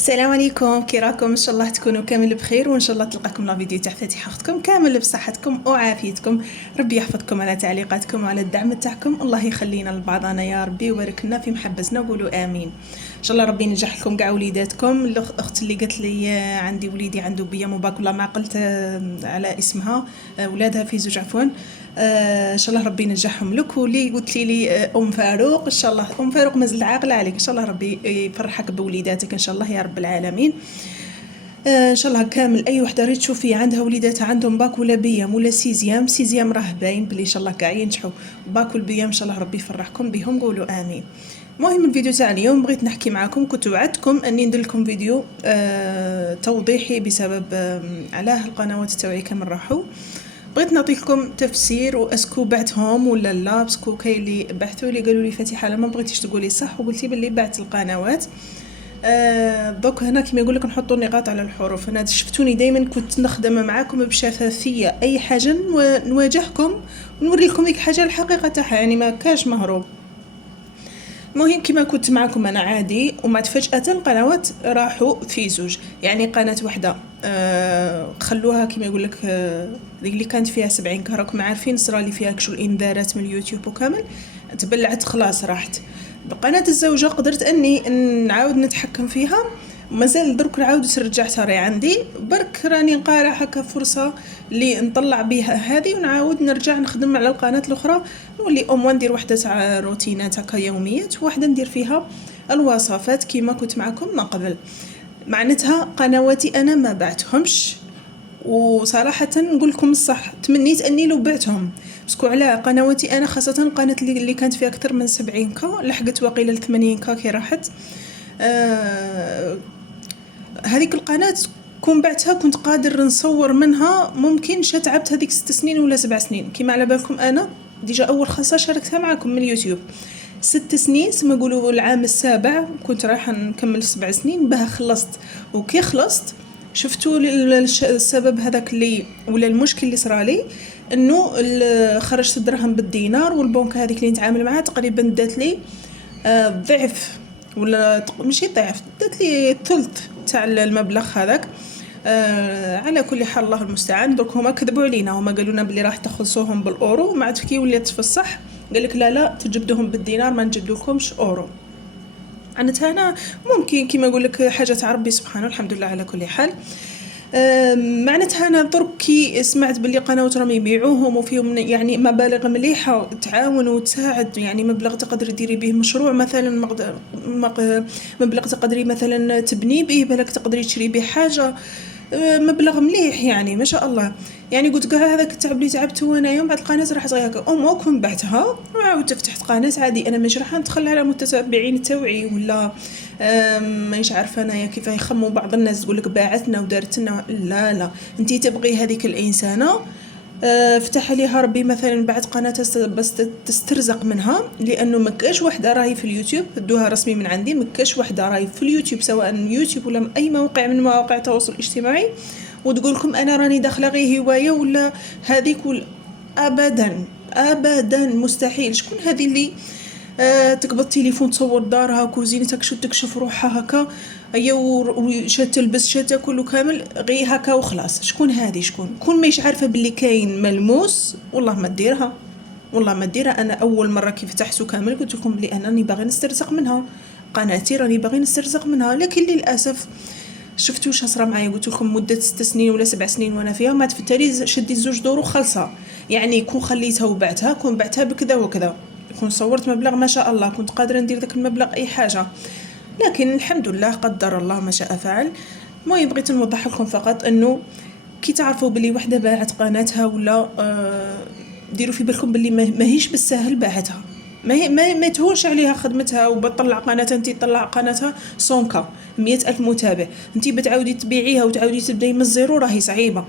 السلام عليكم، كي راكم؟ ان شاء الله تكونوا كامل بخير، وان شاء الله تلقاكم لا فيديو تاع فاتحه اختكم كامل بصحتكم وعافيتكم. ربي يحفظكم على تعليقاتكم وعلى الدعم تاعكم، الله يخلينا لبعضنا يا ربي ويبارك لنا في محبتنا، قولوا امين. ان شاء الله ربي ينجح لكم كاع وليداتكم. الاخت اللي قالت لي عندي وليدي عنده بيا مباك والله ما عقلت على اسمها، ولادها في زوج عفوا. ان شاء الله ربي ينجحهم لك. واللي قلت لي ام فاروق، ان شاء الله ام فاروق مازال عاقله عليك، ان شاء الله ربي يفرحك بوليداتك ان شاء الله يا رب العالمين. ان شاء الله كامل اي وحده ريت تشوفي عندها وليداتها عندهم باك ولا بيام ولا سيزيام راه باين بلي ان شاء الله كاع ينجحوا باك والبيام، ان شاء الله ربي يفرحكم بهم، قولوا امين. المهم الفيديو تاع اليوم بغيت نحكي معكم، كنت وعدتكم اني ندير لكم فيديو توضيحي بسبب علاه القنوات التوعيه كامل راحوا. بغيت نعطي لكم تفسير واسكو بعتهم ولا لا، باسكو كاين اللي بعثوا لي قالوا لي فاتحه لا ما بغيتيش تقولي صح، وقلتي باللي بعت القنوات. دوك هنا كيما يقول لك نحطوا النقاط على الحروف. انا شفتوني دائما كنت نخدم معاكم بشفافيه، اي حاجه نواجهكم ونوري لكم ديك حاجه الحقيقه تاعها، يعني ما كاش مهروب. المهم كما كنت معكم انا عادي، وما فجأة القنوات راحوا في زوج، يعني قناة واحدة خلوها كما يقول لك ديك اللي كانت فيها 70 راكم عارفين صرا لي فيها كشو الانذارات من اليوتيوب وكامل تبلعت خلاص راحت. بقناة الزوجة قدرت اني نعاود نتحكم فيها، مازال درك نعاود ترجع ترى عندي، برك راني نقارع هكا فرصة اللي نطلع بها هذه ونعاود نرجع نخدم على القناة الاخرى، نولي ندير وحده تاع روتينات هكا يوميات، وحده ندير فيها الوصفات كيما كنت معكم من قبل. معناتها قنواتي انا ما بعتهمش، وصراحة نقول لكم الصح تمنيت اني لو بعتهم، باسكو على قنواتي انا خاصة القناة اللي كانت فيها اكثر من 70 لحقت وقيله ل 80 كي راحت. هذيك القناة كون بعتها كنت قادر نصور منها، ممكن تعبت هذيك 6 سنين ولا 7 سنين. كيما على بالكم انا ديجا اول خاصة شاركتها معكم من اليوتيوب 6 سنين، سما نقولوا العام السابع كنت رايحة نكمل 7 سنين بها خلصت. وكي خلصت شفتوا السبب هذاك اللي ولا المشكل اللي صرالي، انه خرجت الدرهم بالدينار، والبنك هذيك اللي نتعامل معها تقريبا دات لي ضعف ولا ماشي ضعف، دات لي ثلث تاع المبلغ هذاك. على كل حال الله المستعان. دوك هما كذبوا علينا، هما قالوا لنا بلي راح تخلصوهم بالاورو، ما عاد كي وليت في الصح قال لك لا تجبدوهم بالدينار ما نجبدولكمش اورو. انا ممكن كيما يقول لك حاجه تاع ربي سبحانه، الحمد لله على كل حال. معناتها انا درك كي سمعت باللي قنوات راهم يبيعوهم وفيهم يعني مبالغ مليحه تعاون وتساعد، يعني مبلغ تقدري ديري به مشروع مثلا، مبلغ تقدري مثلا تبني به، بالك تقدري تشري به حاجه، مبلغ مليح يعني ما شاء الله. يعني قلت كاع هذاك التعب اللي تعبته انا يوم بعد القناه راح صغيره هكا كون بعتها وعاودت فتحت قناه عادي. انا مش راح ندخل على متتبعين توعي ولا مانيش عارفه انايا كيف يخموا بعض الناس تقول لك باعتنا ودارتنا، لا انتي تبغي هذيك الانسانه فتح ليها ربي مثلا بعد قناه بس تسترزق منها، لانه ما كاش وحده راهي في اليوتيوب دوها رسمي من عندي، ما كاش وحده راهي في اليوتيوب سواء يوتيوب ولا اي موقع من مواقع التواصل الاجتماعي وتقول لكم انا راني داخله غير هوايه ولا هذيك ابدا مستحيل. شكون هذه اللي تقبض تليفون تصور دارها كوزينتك شو تكشف روحها هكا هي وش تلبس شو تاكل كامل غير هكا وخلاص؟ شكون هذه؟ شكون كون ماهيش عارفه باللي كاين ملموس والله ما ديرها، والله ما ديرها. انا اول مره كيف فتحت كامل قلت لكم بلي انني باغي نسترزق منها، قناتي راني باغي نسترزق منها، لكن للاسف شفتوا واش صرا معايا. قلت لكم مده 6 سنين ولا 7 سنين وانا فيها، ما في التالي شديت زوج دور وخلصها. يعني كون خليتها وبعتها كون بعتها بكذا وكذا، كون صورت مبلغ ما شاء الله كنت قادره ندير ذاك المبلغ اي حاجه، لكن الحمد لله قدر الله ما شاء فعل. المهم بغيت نوضح لكم فقط انه كي تعرفوا بلي وحده باعت قناتها ولا ديروا في بالكم بلي ماهيش بالساهل باعتها، ما تهونش عليها خدمتها وبطلع قناتها. انت طلع قناتها صونكا 100,000 متابع، انت بتعاودي تبيعيها وتعاودي تبداي من الزيرو، راهي صعيبه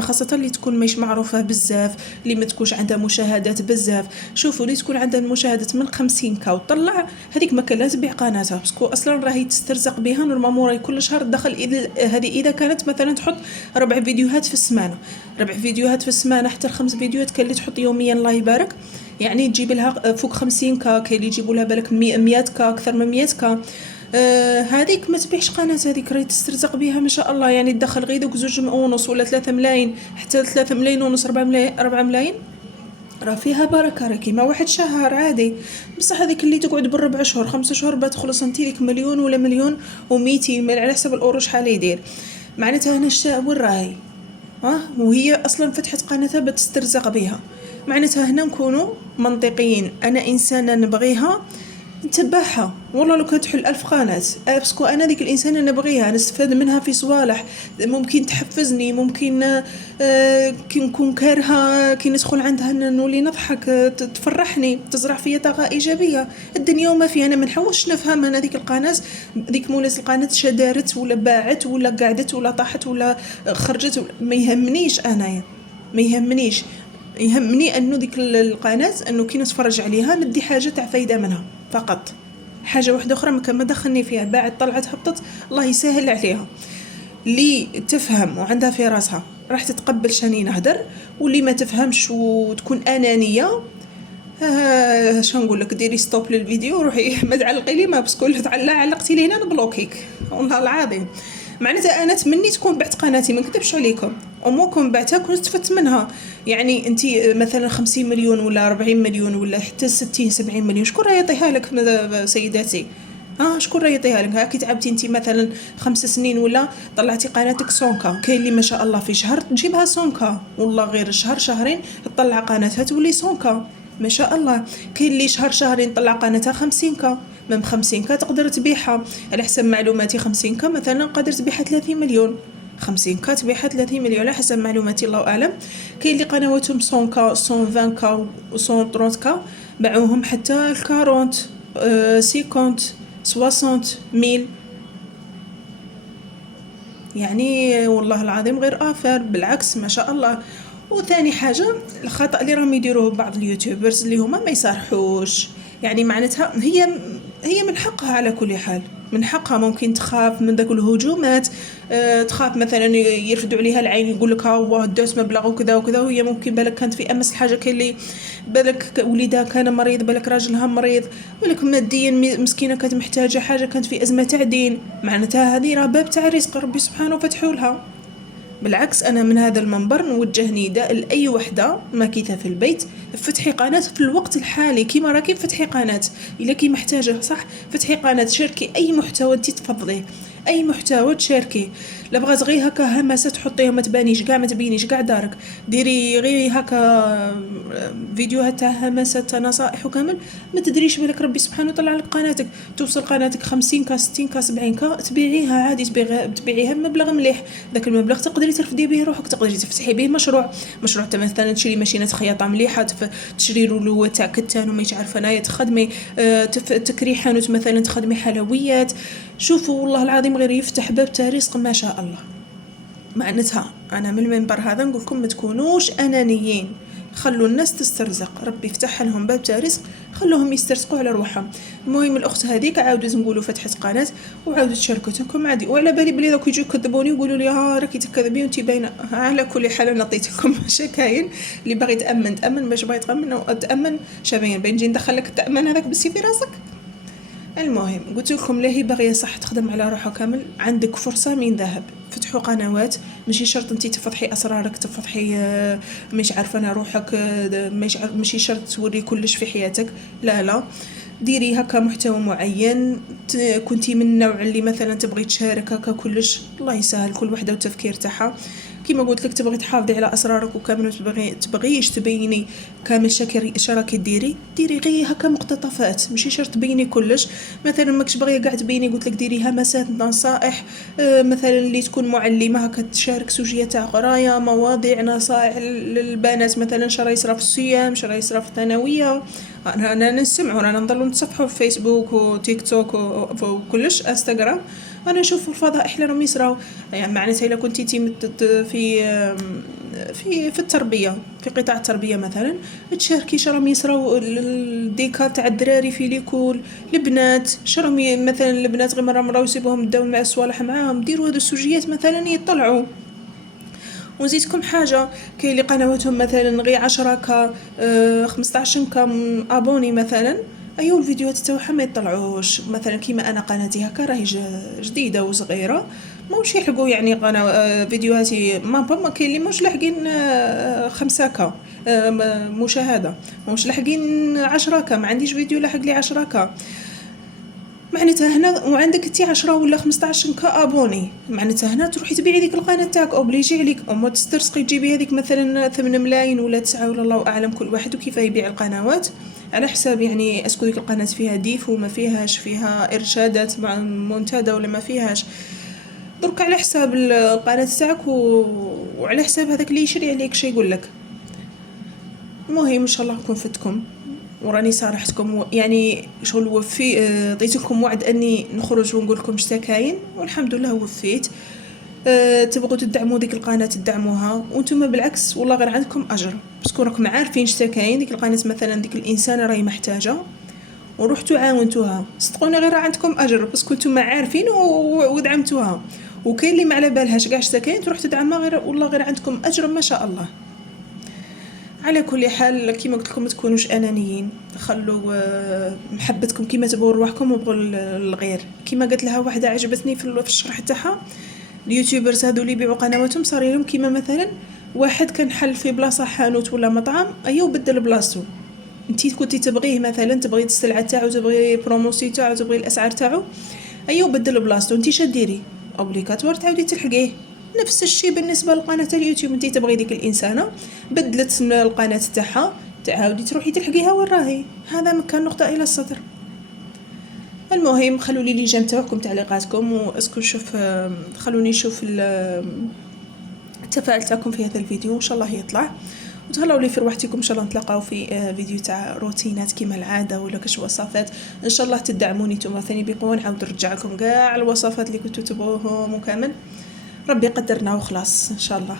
خاصه اللي تكون مش معروفه بزاف، اللي ما تكونش عندها مشاهدات بزاف. شوفوا اللي تكون عندها المشاهدات من 50 وطلع هذيك ما كان لا تبيع قناتها، باسكو اصلا راهي تسترزق بها نورمالمون، راهي كل شهر دخل هذه اذا كانت مثلا تحط 4 فيديوهات في السمانه، 4 فيديوهات في السمانه حتى 5 فيديوهات كان اللي تحط يوميا الله يبارك، يعني تجيب لها فوق 50 كاين اللي يجيبوا لها بالك 100 اكثر من 100 هذيك ما تبيعش قناه، هذيك راهي تسترزق بها ما شاء الله، يعني تدخل غير دوك 2.5 ولا 3 ملايين حتى 3 ملايين ونص 4 ملايين 4 ملايين، راه فيها بركه، راه كيما واحد شهر عادي. بصح هذيك اللي تقعد بالربع شهور 5 شهور بعد تخلص انت ديك مليون ولا مليون و200 على حسب الاورو شحال يدير. معناتها هنا الشاء وين راهي، وهي اصلا فتحت قناتها بتسترزق بها. معناتها هنا نكونوا منطقيين، انا انسانه نبغيها نتبعها، والله لو كانت تحل 1000 قناة باسكو انا ديك الانسانه نبغيها نستفاد منها في صوالح، ممكن تحفزني، ممكن كي نكون كارهه كي ندخل عندها نولي نضحك، تفرحني، تزرع فيا طاقه ايجابيه. الدنيا وما فيها، انا ما نحوسش نفهم انا ديك القناه، ديك مولات القناه شدارت ولا باعت ولا قعدت ولا طاحت ولا خرجت، ما يهمنيش انايا، ما يهمنيش. يهمني انه ديك القناه انه كي نتفرج عليها ندي حاجه تاع فايده منها فقط. حاجه واحده اخرى ما دخلني فيها، بعد طلعت هبطت الله يسهل عليها. اللي تفهم وعندها في راسها راح تتقبل شاني نهدر، واللي ما تفهمش وتكون انانيه اش نقول لك، ديري ستوب للفيديو وروحي ما تعلقي لي، ما باسكو علقتي لي هنا نبلوكيك والله العظيم. معناتها انا تمني تكون بعت قناتي، ما نكذبش عليكم، وموكم بعتها كنت استفدت منها. يعني انت مثلا 50 مليون ولا 40 مليون ولا حتى 60 70 مليون، شكون راه يعطيها لك سيداتي؟ شكون راه يعطيها لك؟ هاكي تعبتي انت مثلا 5 سنين ولا طلعتي قناتك سونكا، كاين اللي ما شاء الله في شهر تجيبها سونكا، والله غير شهر شهرين تطلع قناتها تولي سونكا ما شاء الله. كاين اللي شهر شهرين طلع قناتها 50 من 50 تقدر تبيعها، على حسب معلوماتي 50 مثلا قادر تبيعها 30 مليون، 50 تبيعها 30 مليون على حسب معلوماتي الله اعلم. كاين اللي قنواتهم 100 120 و 130 باعوهم حتى 40 50 60 ميل، يعني والله العظيم غير افر، بالعكس ما شاء الله. وثاني حاجه الخطا اللي راهم يديروه بعض اليوتيوبرز اللي هما ما يصارحوش، يعني معناتها هي من حقها على كل حال، من حقها ممكن تخاف من ذاك الهجومات، تخاف مثلا يرفدوا عليها العين يقول لك ها هو داس مبلغ وكذا وكذا، وهي ممكن بالك كانت في امس الحاجه، كاين اللي بالك وليدها كان مريض، بالك راجلها مريض، بالك ماديا مسكينه كانت محتاجه حاجه، كانت في ازمه تاع دين، معناتها هذه راه باب تاع رزق ربي سبحانه فتحوا لها. بالعكس أنا من هذا المنبر نوجه نداء لأي وحدة ماكيثة في البيت، فتحي قناة في الوقت الحالي كيما راكي، فتحي قناة إلا كي محتاجة صح، فتحي قناة، شاركي أي محتوى انتي تفضليه، أي محتوى تشاركي. لا بغات غير هكا همسة تحطيها ما تبانيش كاع، ما تبينيش كاع دارك، ديري غير هكا فيديوهات تاع همسة تاع نصائح وكامل، ما تدريش بالك ربي سبحانه وتعالى على قناتك توصل قناتك 50 60 70 تبيعيها عادي، تبيعيها بمبلغ مليح، ذاك المبلغ تقدري ترفدي به روحك، تقدري تفتحي به مشروع مثلا تشري ماشينه خياطه مليحه، تشري رولو تاع كتان وما عارفه انايا تخدمي، تكري حانوت مثلا تخدمي حلويات. شوفوا والله العظيم غير يفتح باب تاع رزق ما شاء الله. معناتها انا من المنبر هذا نقول لكم ما تكونوش انانيين، خلوا الناس تسترزق، ربي يفتح لهم باب تاع رزق، خلوهم يسترزقوا على روحهم. المهم الاخت هذيك عاودوا نقولوا فتحت قناه وعاودوا تشاركتكم عادي، وعلى بالي بلي دوك يجوا يكذبوني ويقولوا لي راكي تكذبي وانت باينه. على كل حال انا عطيتكم شكاين، اللي باغي تامن باش باغي تامن شابين بين نجي ندخل لك التامن هذاك بالسي في راسك. المهم قلت لكم لا هي باغيه صح تخدم على روحها كامل، عندك فرصه من ذهب، فتحوا قنوات، ماشي شرط انت تفضحي اسرارك، تفضحي مش عارفه انا روحك، ماشي شرط توري كلش في حياتك، لا ديري هكا محتوى معين، كنتي من النوع اللي مثلا تبغي تشارك هكا كلش، الله يسهل كل وحده والتفكير تاعها. كيما قلت لك تبغي تحافظي على اسرارك وكامل، تبغيش تبيني كامل شراكي ديري غير هكا مقتطفات، ماشي شرط تبيني كلش. مثلا ماكش باغيه قاعد تبيني، قلت لك ديري همسات نصائح، مثلا اللي تكون معلمه هكا تشارك سوجيه تاع قرايه، مواضيع نصائح للبنات، مثلا شرا يصرا في الصيام، شرا يصرا في الثانويه. انا نسمعوا، انا نضلوا نتصفحوا في فيسبوك وتيك توك وكلش انستغرام، انا نشوف الفضائح اللي راهم يصراو. يعني معناتها الا كنتي في التربيه، في قطاع التربيه مثلا، تشاركي شراهم يصراو الديكار تاع الدراري في ليكول، البنات شراهم مثلا البنات غير مره يسيبوهم يداو مع الصوالح معاهم، ديروا هذو السوجيات مثلا يطلعوا. ونزيدكم حاجه، كاين اللي قنواتهم مثلا غير 10 15 ابوني مثلا، ايوا الفيديوهات تاعها ما يطلعوش مثلا كيما انا قناتي هكا راهي جديده وصغيره، ماهوش يلحقوا يعني قناه فيديوهاتي ما كاين اللي مش لاحقين 5K مشاهده، ماهوش لاحقين 10K، ما عنديش فيديو لاحق لي 10K. معناتها هنا وعندك انت 10 ولا 15K ابوني، معناتها هنا تروحي تبيعي ديك القناه تاعك اوبليجي عليك وما تسترسقي تجيبي هذيك مثلا 8 ملايين ولا 9 ولا الله اعلم كل واحد وكيف يبيع القنوات على حساب يعني اسكو ديك القناه فيها ديف وما فيهاش، فيها ارشادات مع منتدى ولا ما فيهاش. درك على حساب القناه تاعك وعلى حساب هذاك اللي يشري عليك شي يقول لك. المهم ان شاء الله نكون فتكم وراني صارحتكم يعني شغل وفي عطيت لكم وعد اني نخرج ونقول لكم شتا كاين والحمد لله وفيت. تبغوا تدعموا ديك القناه تدعموها وانتم بالعكس والله غير عندكم اجر، باسكو راكم عارفين شتا كاين ديك القناه مثلا ديك الانسانه راهي محتاجه ورحتوا عاونتوها، صدقوني غير عندكم اجر باسكو نتوما عارفين ودعمتوها. وكاين اللي ما على بالهاش كاع شتا كاين تروح تدعمها غير والله غير عندكم اجر ما شاء الله. على كل حال كيما قلت لكم ما تكونوش انانيين، خلوا محبتكم كيما تبغوا رواحكم وبغوا الغير. كيما قالت لها واحده عجبتني في الشرح تاعها، اليوتيوبرز هذو اللي يبيعوا قنواتهم صار لهم كيما مثلا واحد كان حل في بلاصه حانوت ولا مطعم ايوا بدل بلاصتو، انتي كنتي تبغيه مثلا تبغي السلعه تاعو تبغي بروموسي تاعو تبغي الاسعار تاعو ايوا بدل بلاصتو، انتي شديري اوبليغاتوار تعاودي تلحقيه. نفس الشيء بالنسبه لقناه اليوتيوب، انتي تبغي ديك الانسانه بدلت القناه تاعها تعاودي تروحي تلحقيها وين راهي، هذا مكان نقطه الى السطر. المهم خلوا لي جيم تاعكم تعليقاتكم واسكو نشوف خلوني نشوف التفاعل تاعكم في هذا الفيديو ان شاء الله يطلع، وتهلاو لي في روحتكم ان شاء الله نتلاقاو في فيديو تاع روتينات كيما العاده ولا كاش وصفات ان شاء الله تدعموني نتوما ثاني بقوه نعاود نرجع لكم كاع الوصفات اللي كنتو تبغوهم وكامل. ربي قدرنا وخلاص ان شاء الله.